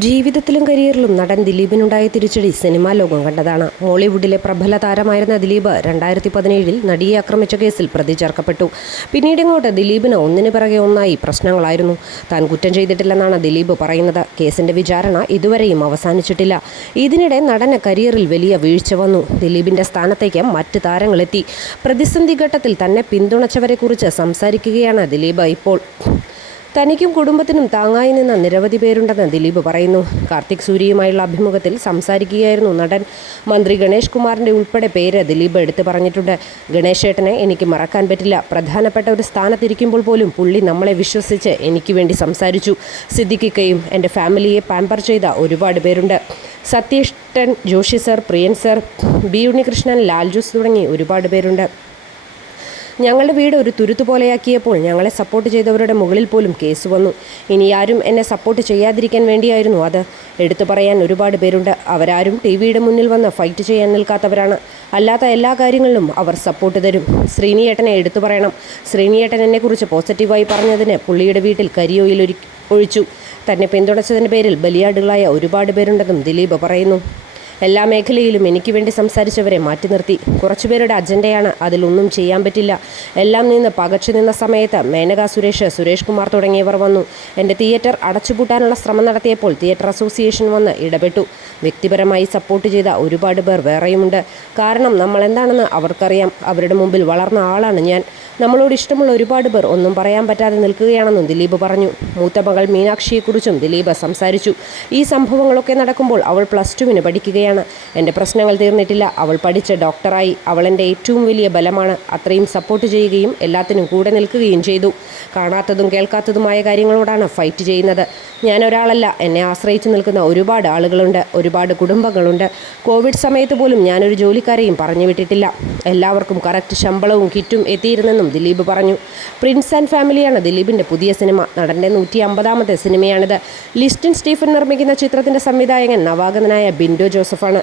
ജീവിതത്തിലും കരിയറിലും നടൻ ദിലീപിനുണ്ടായ തിരിച്ചടി സിനിമാ ലോകം കണ്ടതാണ്. മോളിവുഡിലെ പ്രബല താരമായിരുന്ന ദിലീപ് 2017 നടിയെ ആക്രമിച്ച കേസിൽ പ്രതി ചേർക്കപ്പെട്ടു. പിന്നീടിങ്ങോട്ട് ദിലീപിന് ഒന്നിനു പിറകെ ഒന്നായി പ്രശ്നങ്ങളായിരുന്നു. താൻ കുറ്റം ചെയ്തിട്ടില്ലെന്നാണ് ദിലീപ് പറയുന്നത്. കേസിന്റെ വിചാരണ ഇതുവരെയും അവസാനിച്ചിട്ടില്ല. ഇതിനിടെ നടന് കരിയറിൽ വലിയ വീഴ്ച വന്നു. ദിലീപിന്റെ സ്ഥാനത്തേക്ക് മറ്റ് താരങ്ങളെത്തി. പ്രതിസന്ധി ഘട്ടത്തിൽ തന്നെ പിന്തുണച്ചവരെക്കുറിച്ച് സംസാരിക്കുകയാണ് ദിലീപ് ഇപ്പോൾ. തനിക്കും കുടുംബത്തിനും താങ്ങായി നിന്ന നിരവധി പേരുണ്ടെന്ന് ദിലീപ് പറയുന്നു. കാർത്തിക് സൂര്യയുമായുള്ള അഭിമുഖത്തിൽ സംസാരിക്കുകയായിരുന്നു നടൻ. മന്ത്രി ഗണേഷ് കുമാറിൻ്റെ ഉൾപ്പെടെ പേര് ദിലീപ് എടുത്തു പറഞ്ഞിട്ടുണ്ട്. ഗണേഷ് ഏട്ടനെ എനിക്ക് മറക്കാൻ പറ്റില്ല. പ്രധാനപ്പെട്ട ഒരു സ്ഥാനത്തിരിക്കുമ്പോൾ പോലും പുള്ളി നമ്മളെ വിശ്വസിച്ച് എനിക്ക് വേണ്ടി സംസാരിച്ചു. സിദ്ദിഖിക്കയും എൻ്റെ ഫാമിലിയെ പാമ്പർ ചെയ്ത ഒരുപാട് പേരുണ്ട്. സത്യേഷ്ടൻ, ജോഷി സർ, പ്രിയൻ സർ, ബി ഉണ്ണികൃഷ്ണൻ, ലാൽ ജോസ് തുടങ്ങി ഒരുപാട് പേരുണ്ട്. ഞങ്ങളുടെ വീട് ഒരു തുരുത്തു പോലെയാക്കിയപ്പോൾ ഞങ്ങളെ സപ്പോർട്ട് ചെയ്തവരുടെ മുകളിൽ പോലും കേസ് വന്നു. ഇനി ആരും എന്നെ സപ്പോർട്ട് ചെയ്യാതിരിക്കാൻ വേണ്ടിയായിരുന്നു അത്. എടുത്തു പറയാൻ ഒരുപാട് പേരുണ്ട്. അവരാരും ടി വിയുടെ മുന്നിൽ വന്ന് ഫൈറ്റ് ചെയ്യാൻ നിൽക്കാത്തവരാണ്. അല്ലാത്ത എല്ലാ കാര്യങ്ങളിലും അവർ സപ്പോർട്ട് തരും. ശ്രീനിയേട്ടനെ എടുത്തു പറയണം. ശ്രീനിയേട്ടൻ എന്നെക്കുറിച്ച് പോസിറ്റീവായി പറഞ്ഞതിന് പുള്ളിയുടെ വീട്ടിൽ കരിയോയിൽ ഒഴിച്ചു. തന്നെ പിന്തുണച്ചതിൻ്റെ പേരിൽ ബലിയാടുകളായ ഒരുപാട് പേരുണ്ടെന്നും ദിലീപ് പറയുന്നു. എല്ലാ മേഖലയിലും എനിക്ക് വേണ്ടി സംസാരിച്ചവരെ മാറ്റി നിർത്തി. കുറച്ചുപേരുടെ അജണ്ടയാണ്. അതിലൊന്നും ചെയ്യാൻ പറ്റില്ല. എല്ലാം നിന്ന് പകച്ചു നിന്ന സമയത്ത് മേനക സുരേഷ്, സുരേഷ് കുമാർ തുടങ്ങിയവർ വന്നു. എൻ്റെ തിയേറ്റർ അടച്ചുപൂട്ടാനുള്ള ശ്രമം നടത്തിയപ്പോൾ തിയേറ്റർ അസോസിയേഷൻ വന്ന് ഇടപെട്ടു. വ്യക്തിപരമായി സപ്പോർട്ട് ചെയ്ത ഒരുപാട് പേർ വേറെയുമുണ്ട്. കാരണം നമ്മൾ എന്താണെന്ന് അവർക്കറിയാം. അവരുടെ മുമ്പിൽ വളർന്ന ആളാണ് ഞാൻ. നമ്മളോട് ഇഷ്ടമുള്ള ഒരുപാട് പേർ ഒന്നും പറയാൻ പറ്റാതെ നിൽക്കുകയാണെന്നും ദിലീപ് പറഞ്ഞു. മൂത്ത മകൾ മീനാക്ഷിയെക്കുറിച്ചും ദിലീപ് സംസാരിച്ചു. ഈ സംഭവങ്ങളൊക്കെ നടക്കുമ്പോൾ അവൾ +2 പഠിക്കുകയാണ്. എൻ്റെ പ്രശ്നങ്ങൾ തീർന്നിട്ടില്ല. അവൾ പഠിച്ച ഡോക്ടറായി. അവൾ എൻ്റെ ഏറ്റവും വലിയ ബലമാണ്. അത്രയും സപ്പോർട്ട് ചെയ്യുകയും എല്ലാത്തിനും കൂടെ നിൽക്കുകയും ചെയ്തു. കാണാത്തതും കേൾക്കാത്തതുമായ കാര്യങ്ങളോടാണ് ഫൈറ്റ് ചെയ്യുന്നത്. ഞാൻ ഒരാളല്ല. എന്നെ ആശ്രയിച്ച് നിൽക്കുന്ന ഒരുപാട് ആളുകളുണ്ട്. ഒരുപാട് കുടുംബങ്ങളുണ്ട്. കോവിഡ് സമയത്ത് പോലും ഞാനൊരു ജോലിക്കാരെയും പറഞ്ഞു വിട്ടിട്ടില്ല. എല്ലാവർക്കും കറക്റ്റ് ശമ്പളവും കിറ്റും എത്തിയിരുന്നെന്നും ദിലീപ് പറഞ്ഞു. പ്രിൻസ് ആൻഡ് ഫാമിലിയാണ് ദിലീപിൻ്റെ പുതിയ സിനിമ. നടൻ്റെ 150ാമത്തെ സിനിമയാണിത്. ലിസ്റ്റിൻ സ്റ്റീഫൻ നിർമ്മിക്കുന്ന ചിത്രത്തിൻ്റെ സംവിധായകൻ നവാഗതനായ ബിൻഡോ ജോസഫാണ്.